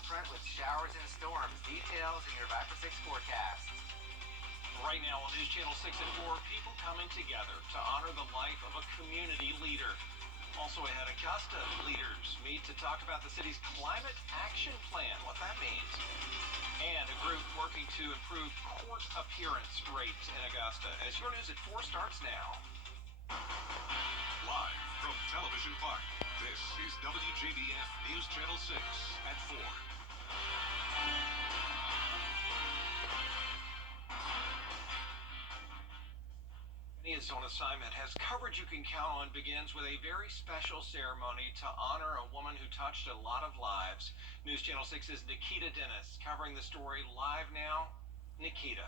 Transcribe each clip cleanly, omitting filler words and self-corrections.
cold front with showers and storms. Details in your Wjbf 6 forecast. Right now on News Channel 6 at 4, people coming together to honor the life of a community leader. Also ahead, Augusta leaders meet to talk about the city's climate action plan, what that means. And a group working to improve court appearance rates in Augusta. As your News at 4 starts now. Live from Television Park, this is Wjbf News Channel 6 at 4. Is on assignment has coverage you can count on. Begins with a very special ceremony to honor a woman who touched a lot of lives. News Channel 6's Nikita Dennis covering the story live now. Nikita.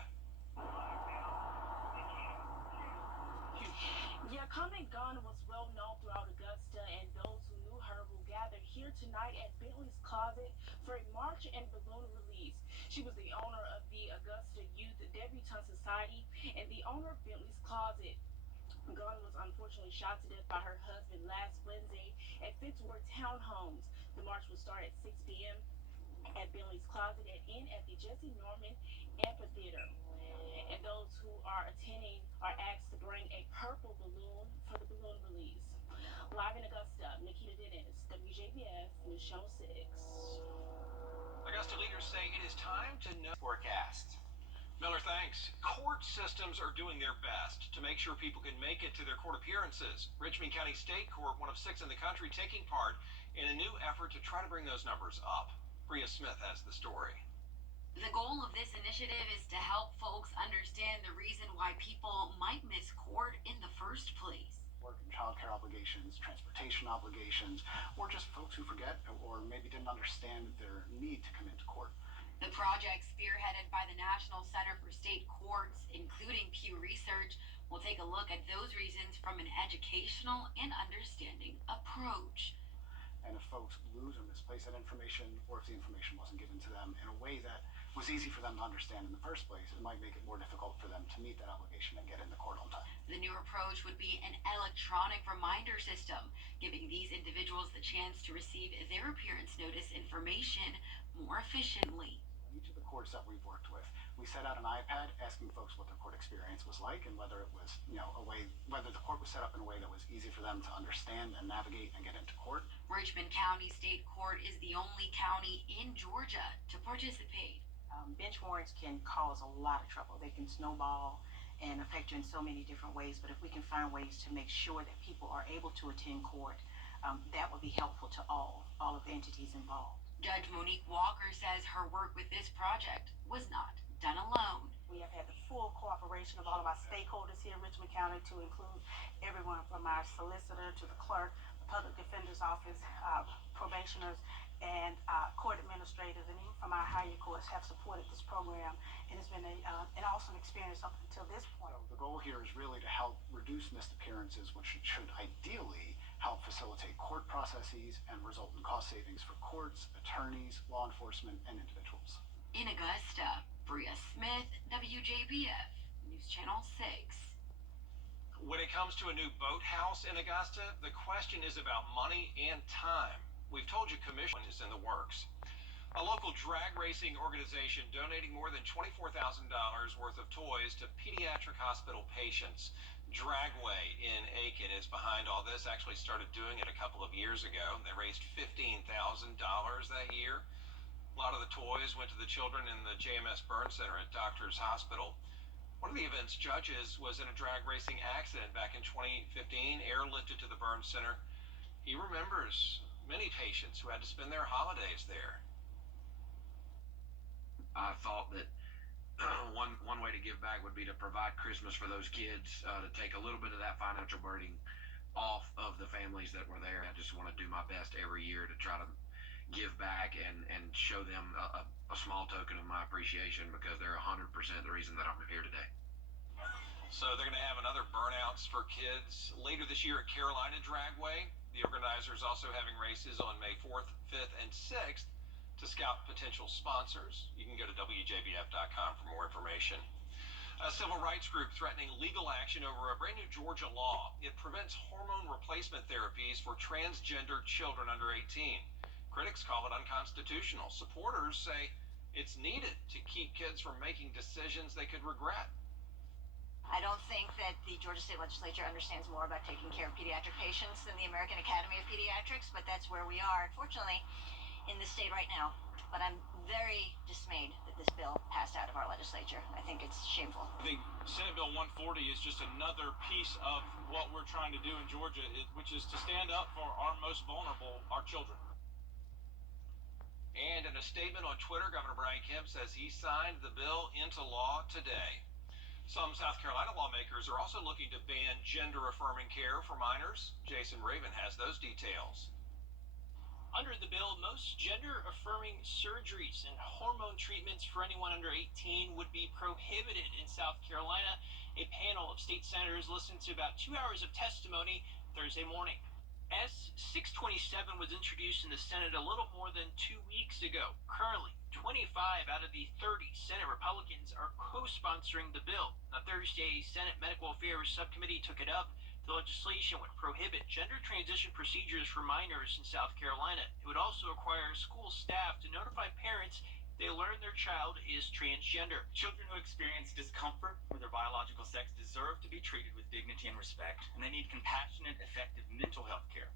Yeah, Come and Gone was well known throughout Augusta, and those who knew her will gather here tonight at Bentley's Closet for a march and balloon release. She was the owner of the Augusta Youth Debutante Society and the owner of Bentley's Closet. Gunn was unfortunately shot to death by her husband last Wednesday at Fitzworth Townhomes. The march will start at 6 p.m. at Bentley's Closet and end at the Jesse Norman Amphitheater. And those who are attending are asked to bring a purple balloon for the balloon release. Live in Augusta, Nikita Dennis, Wjbf News Channel 6. Augusta leaders say it is time to know. Forecast. Miller, thanks. Court systems are doing their best to make sure people can make it to their court appearances. Richmond County State Court, one of 6 in the country, taking part in a new effort to try to bring those numbers up. Bria Smith has the story. The goal of this initiative is to help folks understand the reason why people might miss court in the first place. Work and child care obligations, transportation obligations, or just folks who forget or maybe didn't understand their need to come into court. The project, spearheaded by the National Center for State Courts, including Pew Research, will take a look at those reasons from an educational and understanding approach. And if folks lose or misplace that information, or if the information wasn't given to them in a way that was easy for them to understand in the first place, it might make it more difficult for them to meet that obligation and get into court on time. The new approach would be an electronic reminder system, giving these individuals the chance to receive their appearance notice information more efficiently. Each of the courts that we've worked with, we set out an iPad asking folks what their court experience was like and whether it was, whether the court was set up in a way that was easy for them to understand and navigate and get into court. Richmond County State Court is the only county in Georgia to participate. Bench warrants can cause a lot of trouble. They can snowball and affect you in so many different ways, but if we can find ways to make sure that people are able to attend court, that would be helpful to all of the entities involved. Judge Monique Walker says her work with this project was not done alone. We have had the full cooperation of all of our stakeholders here in Richmond County, to include everyone from our solicitor to the clerk, the public defender's office, probationers, and court administrators, and even from our higher courts have supported this program. And it's been an awesome experience up until this point. The goal here is really to help reduce missed appearances, which should ideally help facilitate court processes and result in cost savings for courts, attorneys, law enforcement, and individuals. In Augusta, Bria Smith, Wjbf News Channel 6. When it comes to a new boathouse in Augusta, the question is about money and time. We've told you commission is in the works. A local drag racing organization donating more than $24,000 worth of toys to pediatric hospital patients. Dragway in Aiken is behind all this. Actually started doing it a couple of years ago. They raised $15,000 that year. A lot of the toys went to the children in the JMS Burn Center at Doctors Hospital. One of the event's judges was in a drag racing accident back in 2015, airlifted to the Burn Center. He remembers many patients who had to spend their holidays there. I thought that one way to give back would be to provide Christmas for those kids, to take a little bit of that financial burden off of the families that were there. I just want to do my best every year to try to give back and show them a small token of my appreciation, because they're 100% the reason that I'm here today. So they're going to have another burnouts for kids later this year at Carolina Dragway. The organizers also having races on May 4th, 5th, and 6th to scout potential sponsors. You can go to WJBF.com for more information. A civil rights group threatening legal action over a brand new Georgia law. It prevents hormone replacement therapies for transgender children under 18. Critics call it unconstitutional. Supporters say it's needed to keep kids from making decisions they could regret. I don't think that the Georgia State Legislature understands more about taking care of pediatric patients than the American Academy of Pediatrics, but that's where we are, unfortunately, in this state right now. But I'm very dismayed that this bill passed out of our legislature. I think it's shameful. I think Senate Bill 140 is just another piece of what we're trying to do in Georgia, which is to stand up for our most vulnerable, our children. And in a statement on Twitter, Governor Brian Kemp says he signed the bill into law today. Some South Carolina lawmakers are also looking to ban gender-affirming care for minors. Jason Raven has those details. Under the bill, most gender-affirming surgeries and hormone treatments for anyone under 18 would be prohibited in South Carolina. A panel of state senators listened to about 2 hours of testimony Thursday morning. S-627 was introduced in the Senate a little more than 2 weeks ago. Currently, 25 out of the 30 Senate Republicans are co-sponsoring the bill. On Thursday, Senate Medical Affairs Subcommittee took it up. The legislation would prohibit gender transition procedures for minors in South Carolina. It would also require school staff to notify parents if they learn their child is transgender. Children who experience discomfort with their biological sex deserve to be treated with dignity and respect, and they need compassionate, effective mental health care.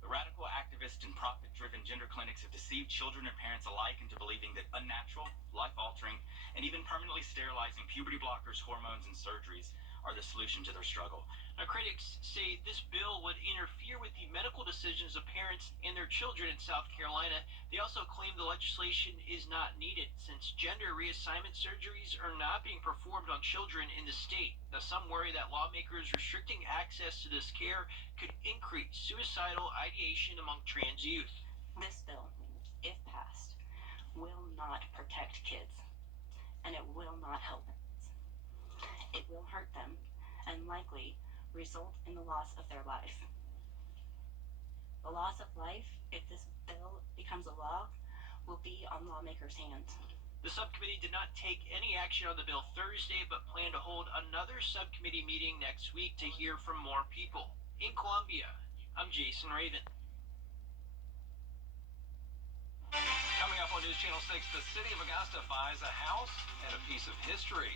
The radical activist and profit-driven gender clinics have deceived children and parents alike into believing that unnatural, life-altering, and even permanently sterilizing puberty blockers, hormones, and surgeries are the solution to their struggle. Now, critics say this bill would interfere with the medical decisions of parents and their children in South Carolina. They also claim the legislation is not needed since gender reassignment surgeries are not being performed on children in the state. Now, some worry that lawmakers restricting access to this care could increase suicidal ideation among trans youth. This bill, if passed, will not protect kids, and it will not help them. It will hurt them and likely result in the loss of their life. The loss of life, if this bill becomes a law, will be on lawmakers' hands. The subcommittee did not take any action on the bill Thursday, but plan to hold another subcommittee meeting next week to hear from more people. In Columbia, I'm Jason Raven. Coming up on News Channel 6, the city of Augusta buys a house and a piece of history.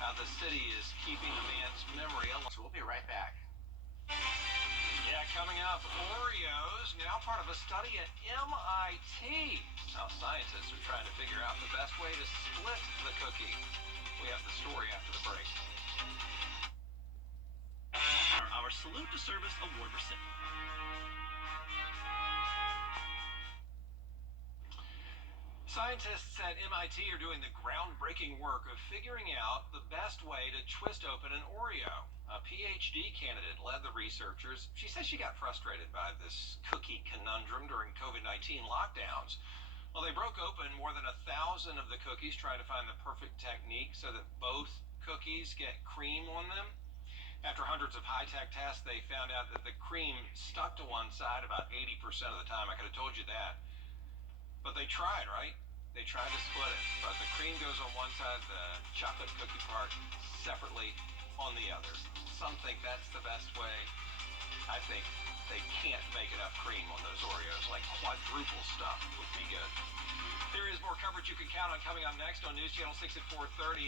How the city is keeping the man's memory alive. So we'll be right back. Yeah, coming up, Oreos, now part of a study at MIT. How scientists are trying to figure out the best way to split the cookie. We have the story after the break. Our Salute to Service Award recipient. Scientists at MIT are doing the groundbreaking work of figuring out the best way to twist open an Oreo. A PhD candidate led the researchers. She says she got frustrated by this cookie conundrum during COVID-19 lockdowns. Well, they broke open more than 1,000 of the cookies trying to find the perfect technique so that both cookies get cream on them. After hundreds of high-tech tests, they found out that the cream stuck to one side about 80% of the time. I could have told you that. But they tried, right? They tried to split it, but the cream goes on one side, the chocolate cookie part separately on the other. Some think that's the best way. I think they can't make enough cream on those Oreos. Like quadruple stuff would be good. There is more coverage you can count on coming up next on News Channel 6 at 4:30.